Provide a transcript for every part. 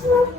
Sebelum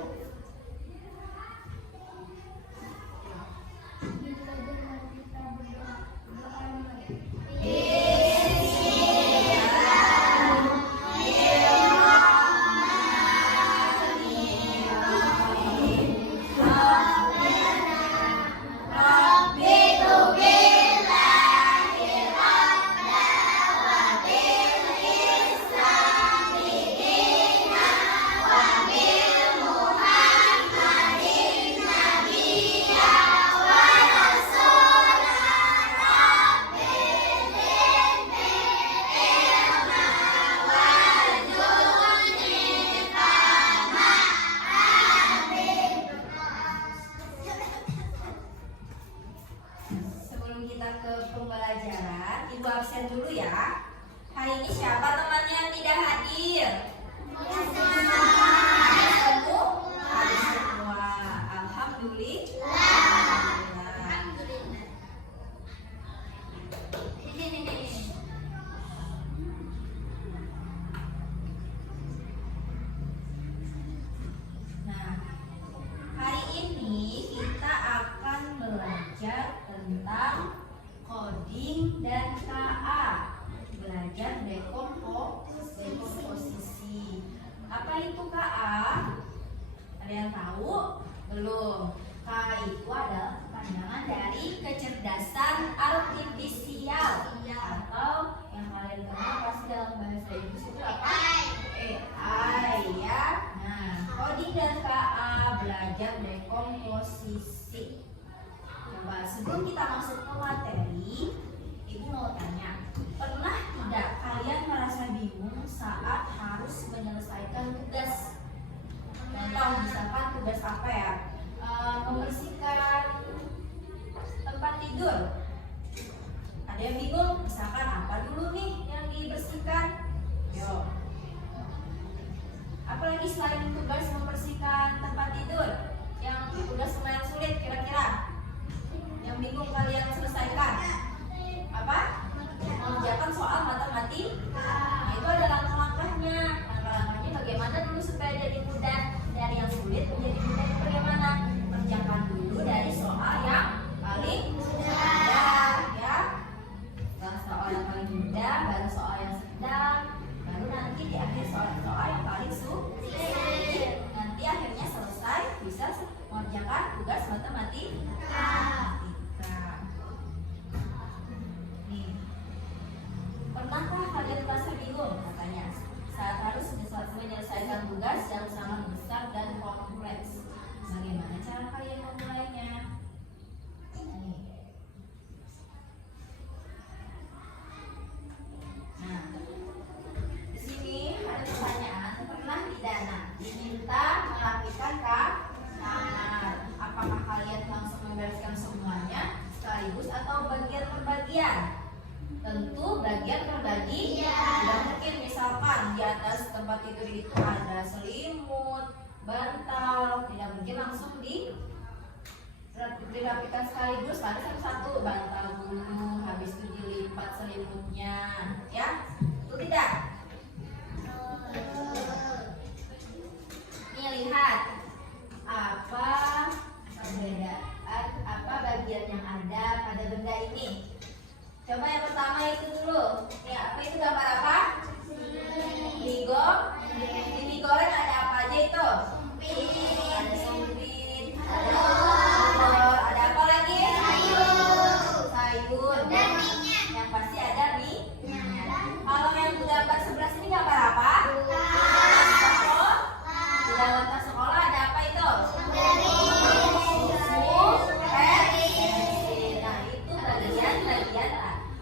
kita ke pembelajaran, Ibu absen dulu ya. Hari ini siapa temannya yang tidak hadir? Kamu? Ada semua. Alhamdulillah. Nah, hari ini kita akan belajar tentang coding dan KA. Belajar dekomposisi. Apa itu KA? Ada yang tahu? Belum. KA itu adalah panjangan dari kecerdasan artifisial atau yang kalian kenal pasti dalam bahasa Inggris itu apa? AI ya. Nah, coding dan KA belajar dekomposisi. Coba sebelum kita masuk ke materi, Ibu mau tanya, pernah tidak kalian merasa bingung saat harus menyelesaikan tugas? Contoh misalkan tugas apa ya? Membersihkan tempat tidur. Ada yang bingung, misalkan apa dulu nih yang dibersihkan? Yo. Apalagi selain tugas membersihkan tempat tidur, yang tugas lumayan sulit kira-kira? Yang bingung kalian selesaikan? Apa? Mengerjakan soal matematika. Nah, itu ada langkah-langkahnya. Langkah-langkahnya bagaimana dulu supaya jadi mudah, dari yang sulit menjadi mudah itu bagaimana? Kerjakan dulu dari soal yang paling mudah ya. Setelah soal yang paling mudah, baru soal yang sedang, baru nanti di akhir soal yang paling sulit. Nanti akhirnya selesai bisa mengerjakan tugas matematika. Pernahkah kalian merasa bingung katanya saat harus menyelesaikan tugas yang sangat besar dan kompleks? Bagaimana cara kalian memulainya? Nah, di sini ada pertanyaan, pernah tidak diminta merapikan kamar? Apakah kalian langsung membereskan semuanya sekaligus atau bagian per bagian? Tentu bagian terbagi. Tidak mungkin misalkan di atas tempat tidur itu ada selimut, bantal, tidak mungkin langsung dirapikan sekaligus, ada satu-satu bantal dulu, habis itu dilipat selimutnya, ya? Itu tidak. Nih lihat apa perbedaan, apa bagian yang ada pada benda ini. Coba yang pertama itu dulu. Ya, apa itu gambar apa? Mie goreng ada apa aja itu? Ada sumpit, ada telur, ada apa lagi? Sayur. Yang pasti ada mie. Kalau yang gambar sebelah sini gambar apa? Di dalam tas sekolah ada apa itu?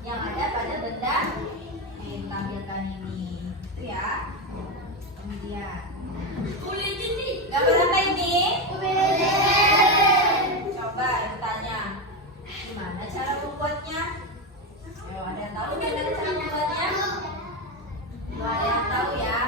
Yang ada pada benda yang ditampilkan ini, itu ya. Kemudian gambar apa ini? Coba ibu tanya, gimana cara membuatnya? Ayo, ada yang tahu gimana cara membuatnya? Ada yang tahu ya?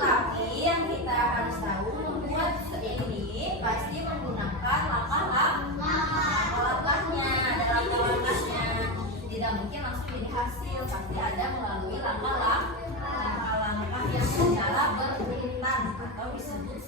Tapi yang kita harus tahu, membuat ini pasti menggunakan langkah-langkahnya. Ada langkah-langkahnya. Tidak mungkin langsung jadi hasil, pasti ada melalui langkah-langkah yang secara berurutan atau disebut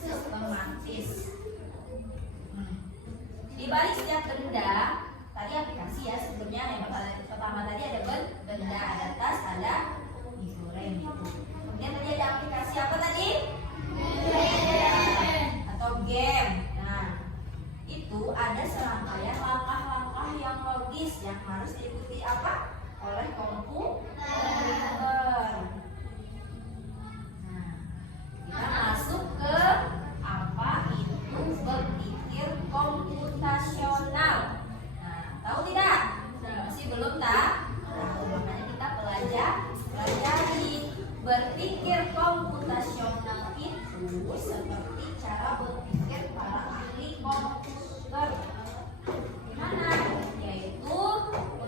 bagus seperti cara berpikir para ahli komputer. Gimana? Yaitu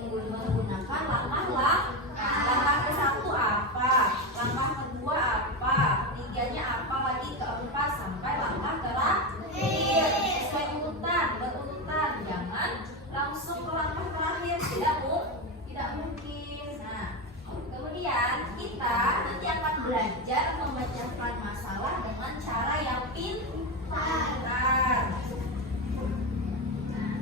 menggunakan langkah-langkah. Langkah ke satu apa? Langkah kedua apa? Tiganya apa lagi? Keempat sampai langkah terakhir. Sesuai urutan, berurutan. Jangan langsung ke langkah terakhir. Tidak mungkin. Nah, kemudian kita nanti akan belajar memecahkan masalah dengan cara yang pintar. Nah,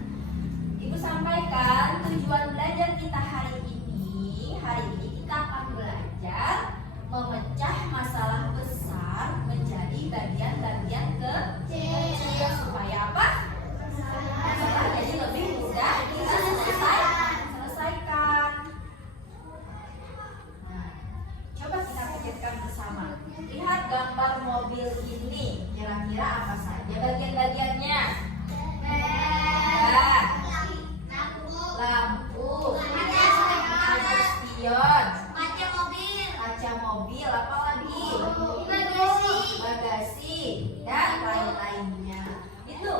Ibu sampaikan tujuan belajar kita hari ini. Hari ini kita akan belajar memecah masalah besar menjadi bagian-bagian kecil supaya apa? Masalah jadi lebih mudah kita selesaikan. Nah, coba kita pikirkan bersama. Lihat gambar mobil ini. Kira-kira apa saja bagian-bagiannya? Lampu, spion, kaca mobil, apa lagi? Bagasi, dan lain-lainnya. Itu.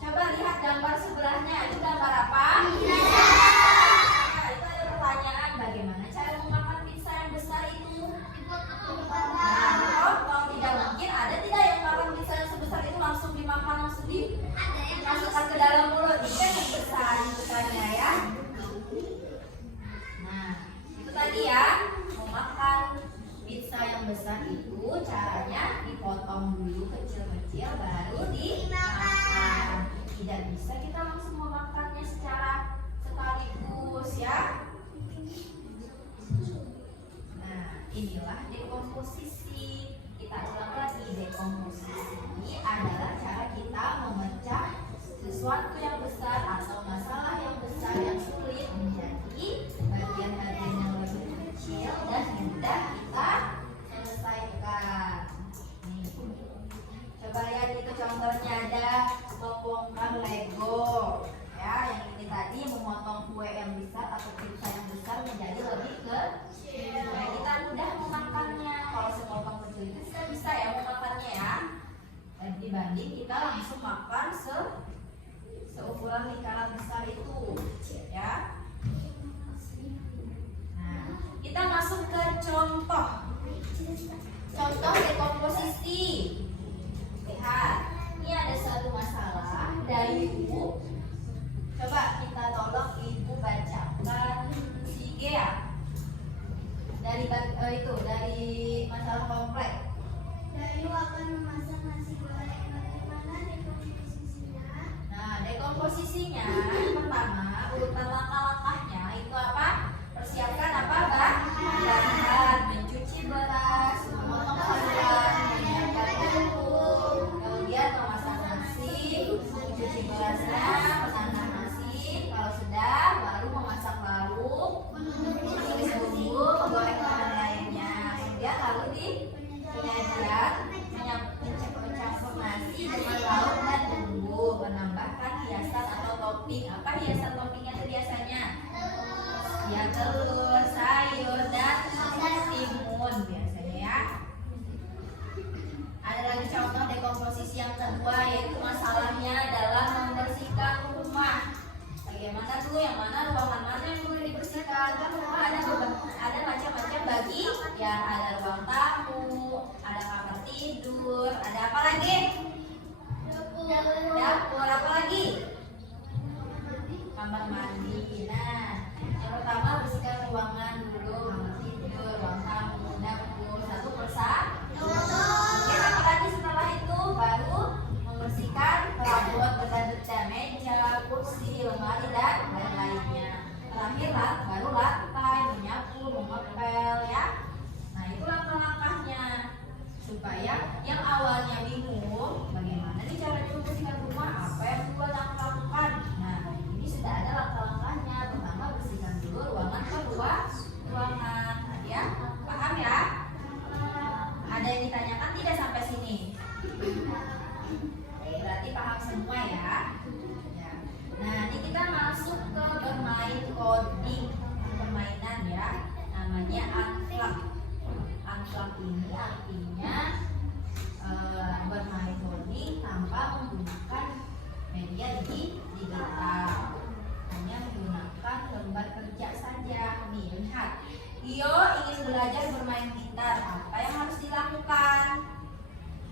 Coba lihat gambar sebelahnya. Itu gambar apa? Nah, itu ada pertanyaan, bagaimana cara memakan pizza yang besar itu? Nah, kalau tidak mungkin, ada tidak yang makan pizza yang sebesar itu langsung dimakan, langsung dimasukkan ke dalam mulut? Ini kan yang besar besarnya ya. Nah, itu tadi ya, memakan pizza yang besar itu caranya dipotong dulu kecil-kecil baru dimakan. Tidak bisa kita langsung memakannya secara sekaligus ya. Nah, inilah dekomposisi. Kita ulang lagi, dekomposisi adalah cara kita memecah sesuatu yang besar atau masalah yang besar yang sulit menjadi bagian-bagian yang lebih kecil dan mudah kita selesaikan. Nih, coba lihat itu contohnya, ada membongkar Lego ya, yang ini tadi memotong kue yang besar atau pizza yang besar menjadi lebih kecil. Nah, kita mudah memakannya. Kalau sepotong kecil itu kita bisa ya memakannya ya. Dan dibanding kita langsung makan seukuran lingkaran besar itu ya. Nah, kita masuk ke contoh dekomposisi. Lihat, ini ada satu masalah dari ibu. Coba kita tolong ibu bacakan si Gea dari masalah kompleks. Dayu akan memasak nasi goreng. Bagaimana dekomposisinya? Nah, dekomposisinya yang pertama, urutan langkah-langkahnya itu apa? Persiapkan apa, bahan, mencuci beras, memotong sayuran, menyiapkan bumbu, kemudian memasak nasi, mencuci berasnya, menanam nasi, kalau sudah baru memasak lauk, menumis bumbu, menggoreng bahan lainnya, kemudian lalu di penyajian mencampur nasi dengan lauk dan bumbu, menambahkan hiasan atau topping. Apa hiasan toppingnya itu biasanya? Ya, telur, sayur, dan timun biasanya ya. Ada lagi contoh dekomposisi yang kedua, yaitu masalahnya adalah membersihkan rumah. Bagaimana tuh, yang mana ruangan mana yang boleh dibersihkan? Kan rumah ada macam-macam bagi ya, ada ruang tamu, ada kamar tidur, ada apa lagi? Dapur, apa lagi? Kamar mandi. Nah, yang pertama bersihkan ruangan dulu, kamar tidur, ruang tamu, dapur, satu persatu. Kemudian apa lagi setelah itu? Baru membersihkan perabot benda-benda, meja, kursi, lemari, dan lain-lainnya. Terakhir baru lantai, menyapu, mengepel ya. Nah, itu langkah-langkahnya supaya yang awalnya bingung bagaimana nih cara membersihkan rumah, apa yang perlu lakukan. Nah, ini sudah ada langkah-langkahnya. Pertama, bersihkan dulu ruangan kedua menggunakan media digital, hanya menggunakan lembar kerja saja. Nih, lihat. Gio ingin belajar bermain gitar. Apa yang harus dilakukan?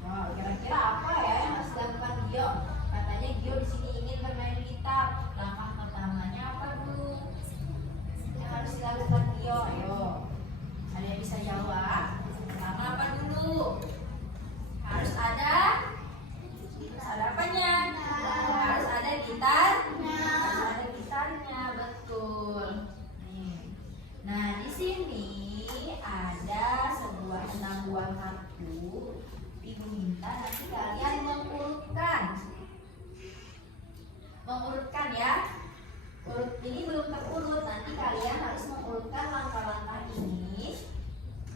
Oh, kira-kira apa ya yang harus dilakukan Gio? Katanya Gio di sini ingin bermain gitar. Langkah pertamanya apa dulu? Yang harus dilakukan Gio? Ayo, ada yang bisa jawab? Pertama apa dulu? Harus ada apanya? Harus ada gitar. Harus ada gitarnya, betul. Nih. Nah, di sini ada sebuah 6 buah kartu. Ibu minta nanti kalian mengurutkan ya. Urut ini belum terurut, nanti kalian harus mengurutkan langkah-langkah ini.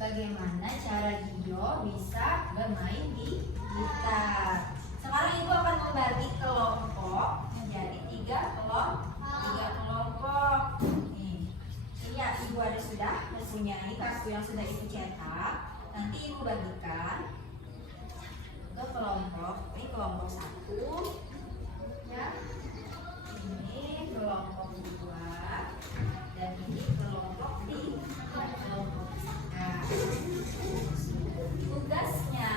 Bagaimana cara Gio bisa bermain di gitar. Sekarang ibu akan membagi kelompok menjadi 3 kelompok. Nih, ini ya ibu ada sudah mempunyai kartu yang sudah ibu cetak. Nanti ibu bagikan ke kelompok. Ini kelompok 1, ya. Ini kelompok 2, dan ini kelompok 3. Tugasnya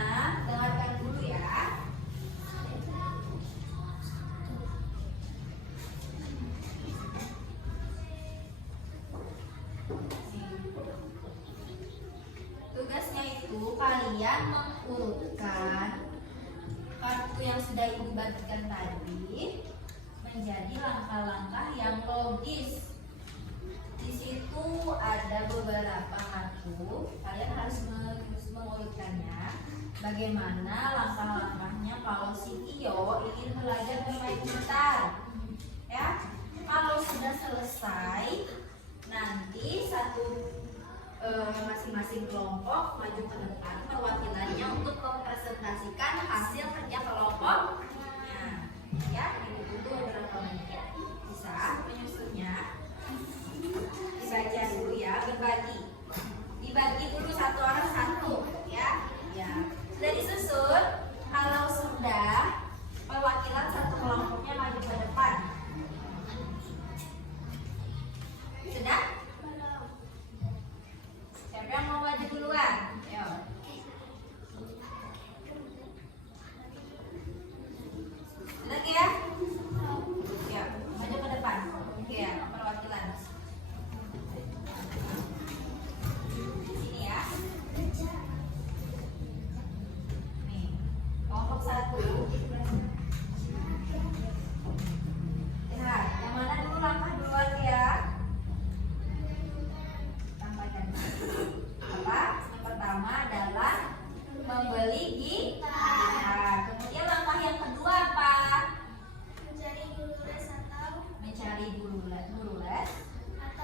dengarkan dulu ya. Tugasnya itu kalian mengurutkan kartu yang sudah ibu bagikan tadi menjadi langkah-langkah yang logis. Di situ ada beberapa kartu, kalian harus mengurutkannya. Bagaimana langkah-langkahnya kalau si Gio ingin belajar bermain gitar? Ya, kalau sudah selesai, nanti masing-masing kelompok maju ke depan perwakilannya untuk mempresentasikan hasil kerja kelompoknya. Ya, ini dulu beberapa menit. Bisa menyusunnya. Dibaca dulu ya, dibagi dulu satu orang satu, ya. Ya, sudah disusun. Kalau sudah, perwakilan satu kelompoknya maju ke depan. Sudah? Siapa yang mau maju duluan? Ayo. Sudah ya? Ya, maju ke depan. Oke ya, perwakilan. Sini ya. Nih, kelompok 1. Lihat, yang mana dulu langkah duluan ya? Sampaikan. Apa? Yang pertama adalah membeli gitar. Kemudian langkah yang kedua apa? Mencari guru les Mencari guru les.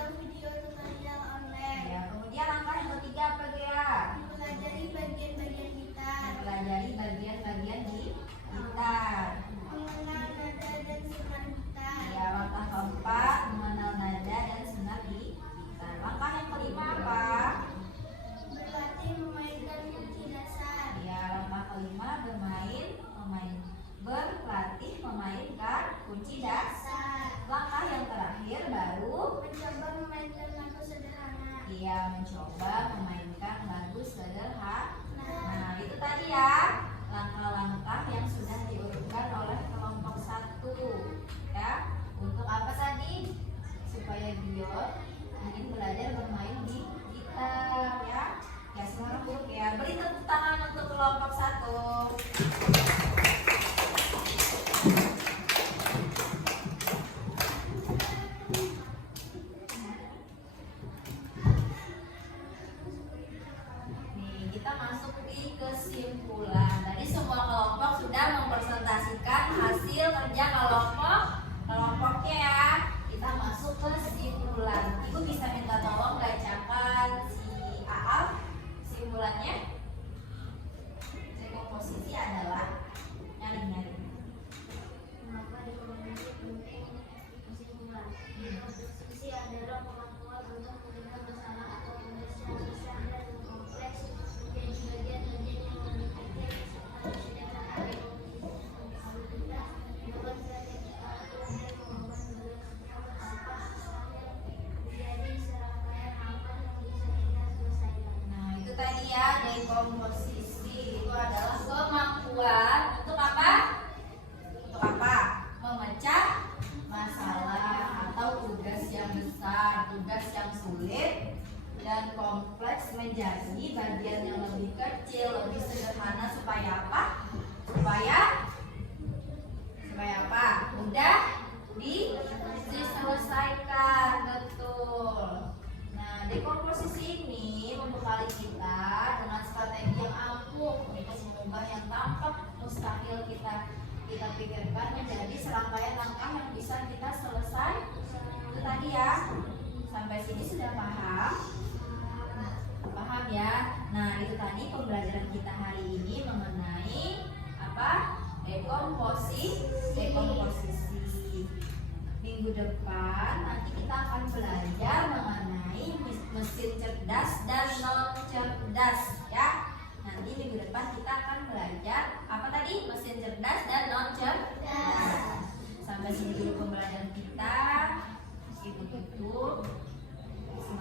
atau video tutorial online. Ya, kemudian langkah yang ketiga apa Gea? Mempelajari bagian-bagian gitar. Mempelajari bagian-bagian di gitar. sana supaya apa? Supaya apa? Mudah diselesaikan, betul. Nah, dekomposisi ini membekali kita dengan strategi yang ampuh untuk mengubah yang tampak mustahil kita pikirkan menjadi serangkaian langkah yang bisa kita selesai. Itu tadi ya. Sampai sini sudah paham? Paham ya? Nah, itu tadi pembelajaran kita hari ini mengenai apa? Dekomposisi. Minggu depan nanti kita akan belajar mengenai mesin cerdas dan non cerdas ya. Nanti minggu depan kita akan belajar apa tadi? Mesin cerdas dan non cerdas. Sampai sini dulu pembelajaran kita. Itu.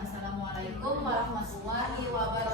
Assalamualaikum warahmatullahi wabarakatuh.